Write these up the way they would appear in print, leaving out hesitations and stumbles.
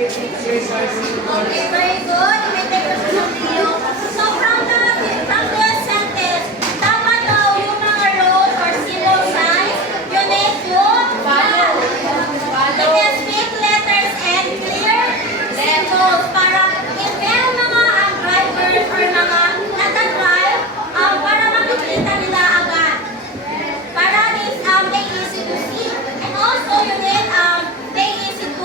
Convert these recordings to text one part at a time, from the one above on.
Okay, very good. You may take your video. So from the sentence, dapat daw yung mga road or symbol signs, you need to follow. You can speak letters and clear symbols para if meron mga drivers or mga nagdadrive, para makikita nila agad. Para they easy to see. And also you need they easy to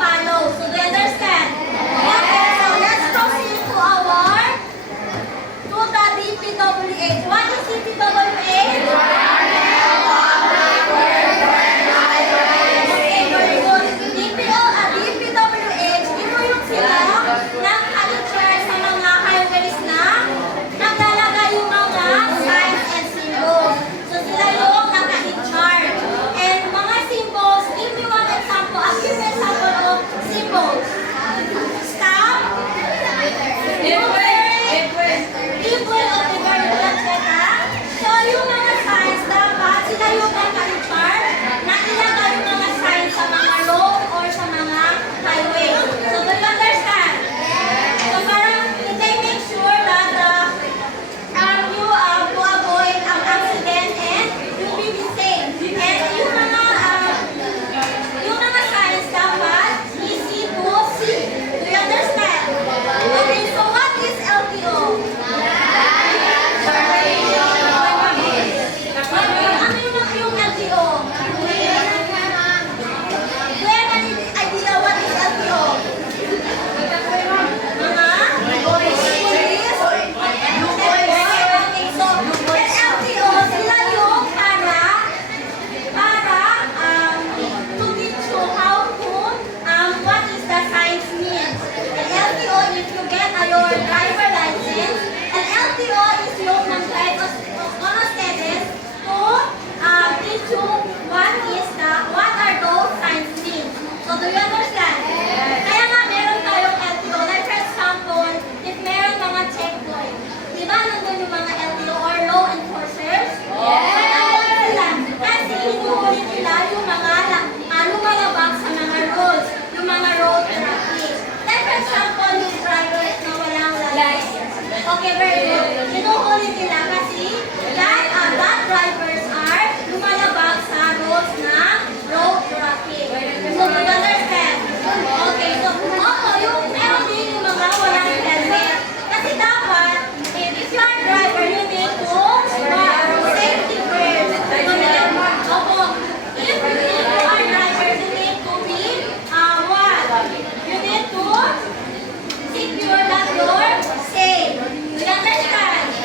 follow. So do you understand? Okay, so let's proceed to the DPWH. What is DPWH? Okay, very good. DPWH, ito yung sila ng culture sa mga highways na naglalagay yung mga signs and symbols. So sila yung naka-in-charge. And mga symbols, give me one example. I'll give you an example of symbols. Stop. Equal of the verb. So yung mga signs, dapat sila yung naka-in-charge na ilagay yung mga signs sa mga road or sa mga highway. So do you understand? So parang they make sure that you to avoid accident and you'll be safe. And yung mga signs dapat easy to see. Do you understand? Okay, so what is LTO? Ano yung LTO? Do you have any idea what is LTO? Police? Okay, so LTO, sila yung para to teach you how to what is the signs mean. And LTO, if you get your driver license, and LTO is yung nag-guide on ustedes to teach you what are those signs mean. So do you understand? Kaya nga meron tayong LTO. Like for example, if meron mga checkpoint, di ba nandun yung mga LTO or law enforcers? Nandun sila. Kasi hinuhuli nila yung mga lumalabag sa mga rules, yung mga road traffic. Like for example, yung driver na walang license. Okay, very good. Hinuhuli nila kasi that drivers are lumalabag sa rules ng road traffic. So do you understand? Okay, so yung meron din yung mga walang helmet. Kasi dapat, if you are driver, you need to safety first. Opo. If you are driver, you need to be what? You need to secure that you're safe. Do you understand?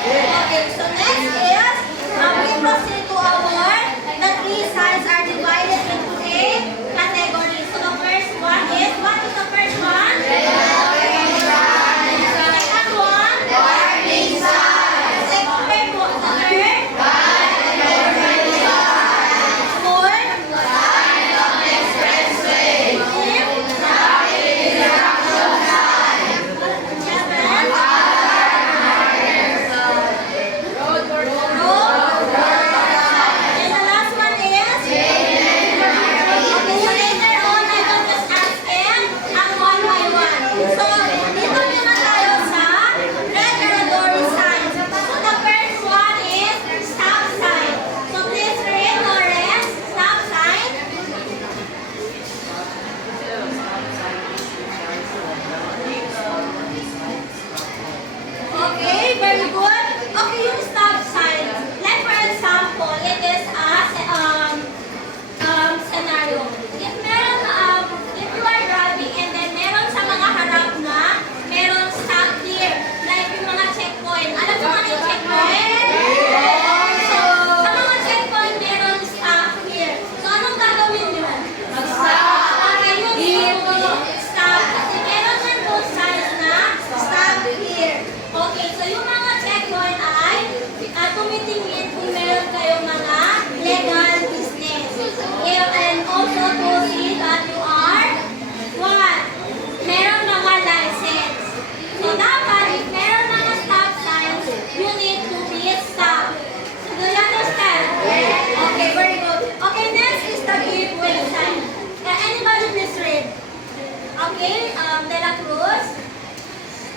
De La Cruz.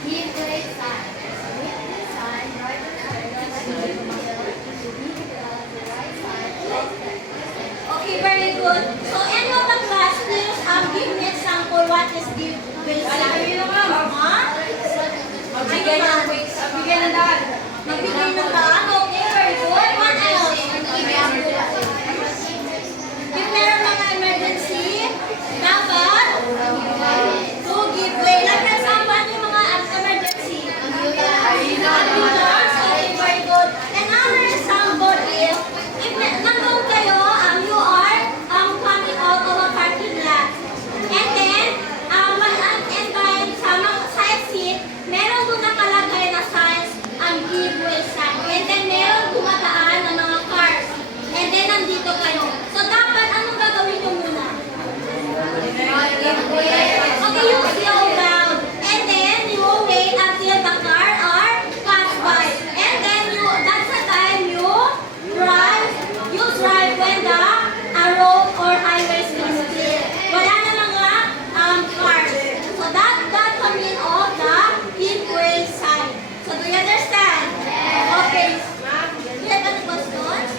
Give way sign. With this sign, driver turn left to the middle. Immediately on the right side, left turn. Okay, very good. So, any of the class, please give me example what is give way sign. Ha? Magbigay ng quick, magbigay ng daan. Magbigay ng daan. Okay, very good. What else? If meron mga emergency, dapat to give way. Like for example, ano yung mga emergency? Ambulance. Okay, very good. Another example is, if nandun kayo, you are coming out of a parking lot. And then, and then sa exit, meron doon nakalagay na signs ang give way sign. And then, meron dumadaan ng mga cars. And then, nandito kayo. So, dapat, anong gagawin nyo muna? Okay, you slow down. And then, you wait until the car are pass by. And then, that's the time you drive when the road or highway is clear. Wala na mga cars. So, that's the meaning of the give way sign. So, do you understand? Okay. Do you have any questions?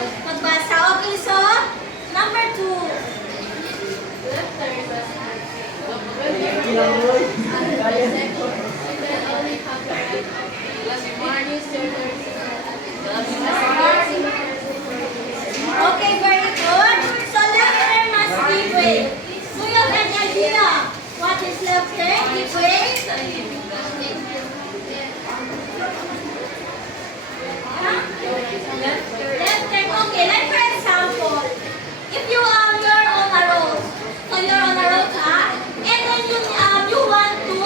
Magbasa. Okay, so, number 2. Okay, very good. So left turn must give way. Do you have any idea what is left turn? Give way? Huh? Left turn. Okay, like for example, if you're on a road, so you're on a road, and then you want to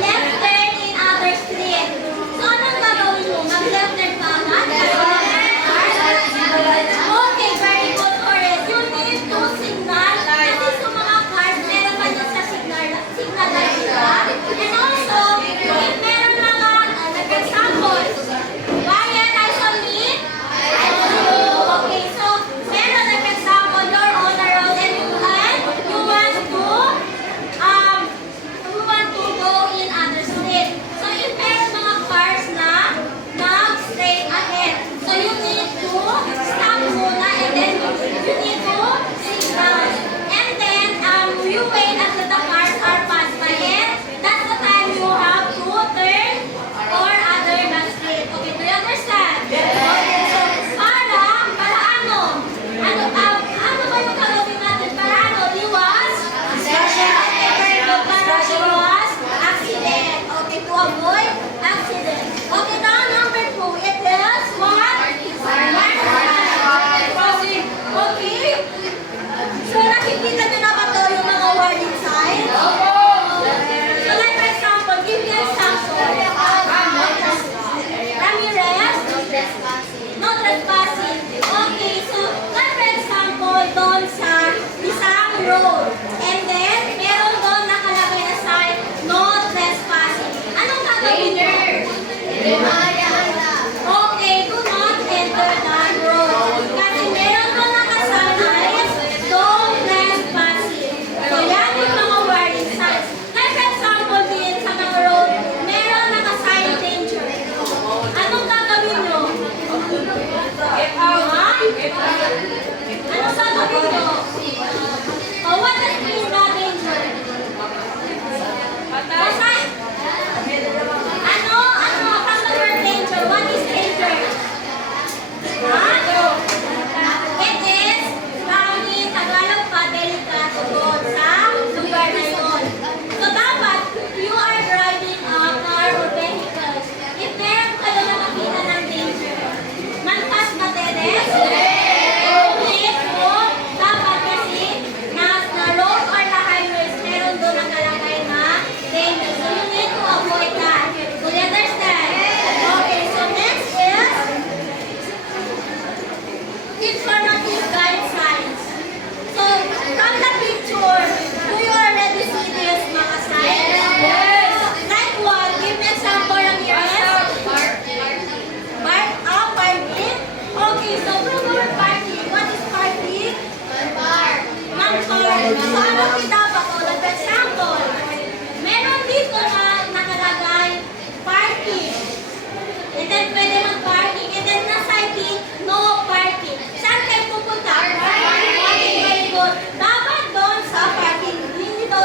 left turn in other street. So anong gagawin mo? Mag-left turn ka agad? Okay, very good, Horace. You need to signal. Kasi sa mga cars, meron pa din sa signal light, diba? And also, if meron mga, example, Ryan, I saw me. Okay,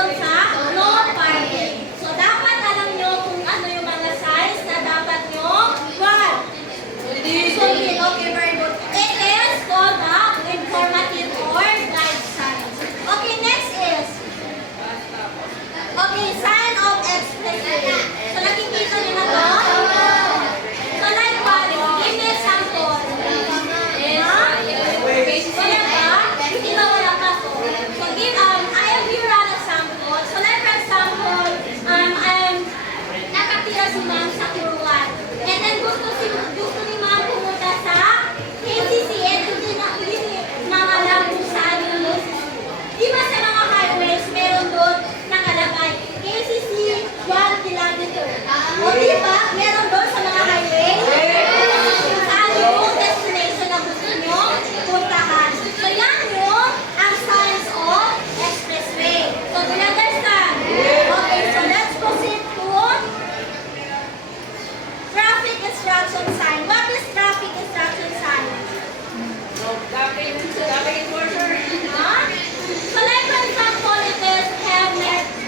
doon sa no parking. So, dapat alam nyo kung ano yung mga signs na dapat nyo what? Sundin. Okay, very good. It is called the informative or guide signs. Okay, next is okay, sign of expressway. So, nakikita nyo na to? So, like what? Give me example. Ha? Wala ba? Hindi ba wala pa to? So, give, I am here an example. So, like for example, I'm nakatira si ma'am sa Kuruan. And then gusto ni ma'am pumunta sa KCC and hindi nangalam kung saan yung KCC. Di ba sa mga highways, meron doon nakalagay KCC 1 kilometer. O di ba, meron doon sa mga highways kung saan yung destination na gusto nyo puntahan. So yan yung ang signs of expressway. So do you understand? Okay, so let's proceed to traffic instruction sign. What is traffic instruction sign? Traffic enforcer. Huh? So like for example, it is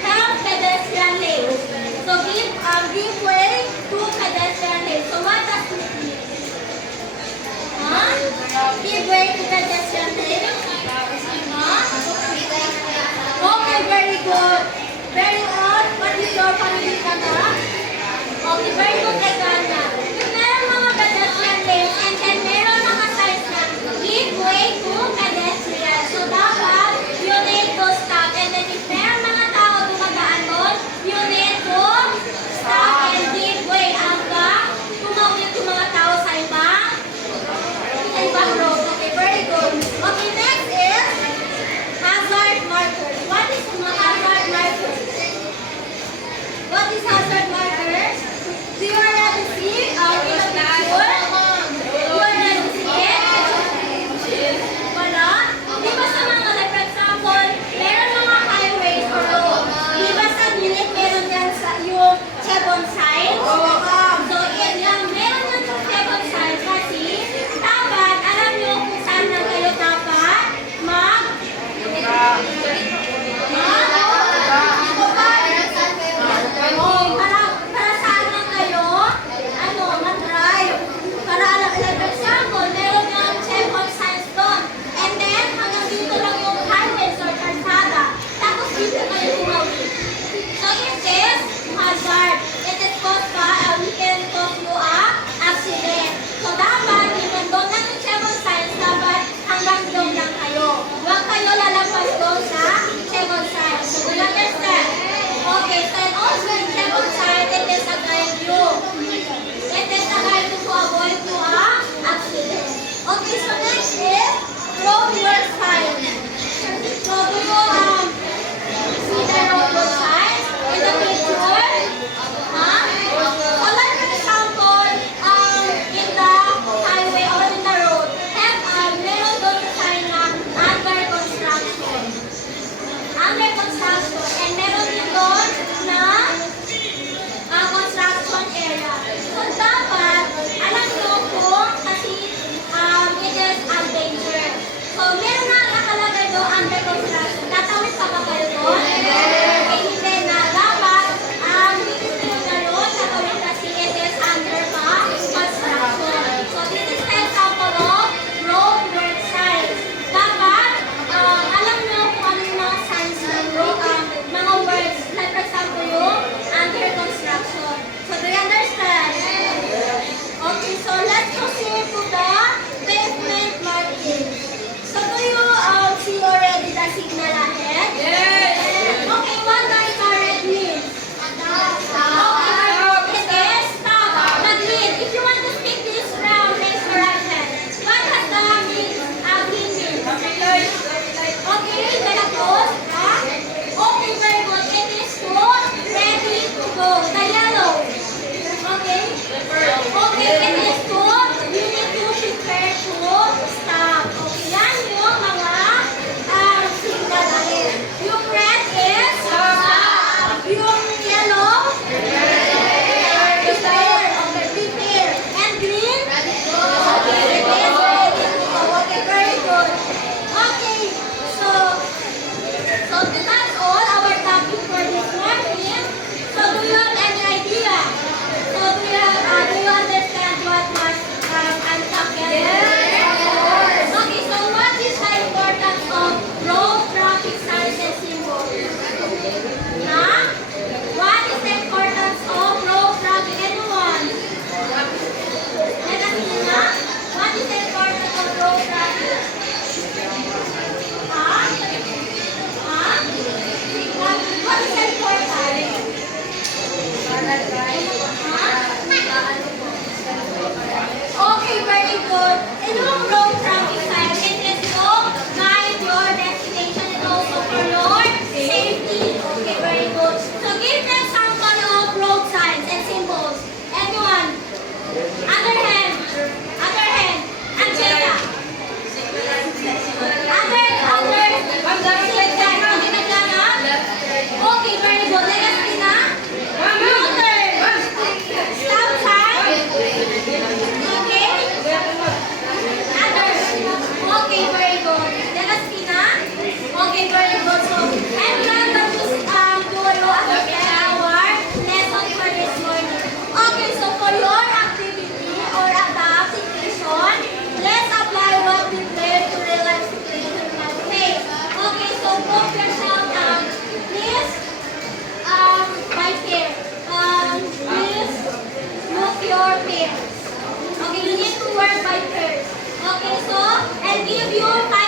help pedestrian lanes. So give way to pedestrian lanes. So what does it mean? Huh? Give way to pedestrian lanes. Huh? Okay, very good. Very good. What is your family kata? Okay, very good, Egana. If meron mga pedestrian lanes and then meron mga signs na give way to pedestrian. So dapat you need to stop. And then if meron mga tao dumadaan doon, you need to stop and give way hanggang tumawid yung mga tao sa ibang road. Okay, very good. Okay, next is hazard markers. What is hazard markers? What is hazard markers? Do you already see in the picture? You already see it? Wala? Di ba sa mga, like for example, meron mga highways or road. Di ba sa gilid meron yan sa yung chevron signs? So, yan yan. Meron yan yung chevron signs kasi dapat alam nyo kung saan na kayo dapat para saan lang kayo, mag-drive. Para alam, like for example, meron yung chevron signs doon. And then, hanggang dito lang yung highways or kalsada. Tapos dito kayo tumawid. So, it is hazard. It is we can cause you a accident. So, dapat, even doon lang yung chevron signs, dapat hanggang doon lang kayo. Huwag kayo lalampas doon sa chevron signs. So, do you understand? Okay, so and also in chevron sign, it is a guide you. It is a guide you to avoid to a accident. Okay, so next is roadwork sign. So, do you see the roadwork sign in the picture? Huh? So, like for example, in the highway or in the road, meron doon sa sign na under construction. Under construction. And meron din doon na construction area. So, dapat, alam nyo kung kasi it is a danger. So, Okay, so I'll give you 5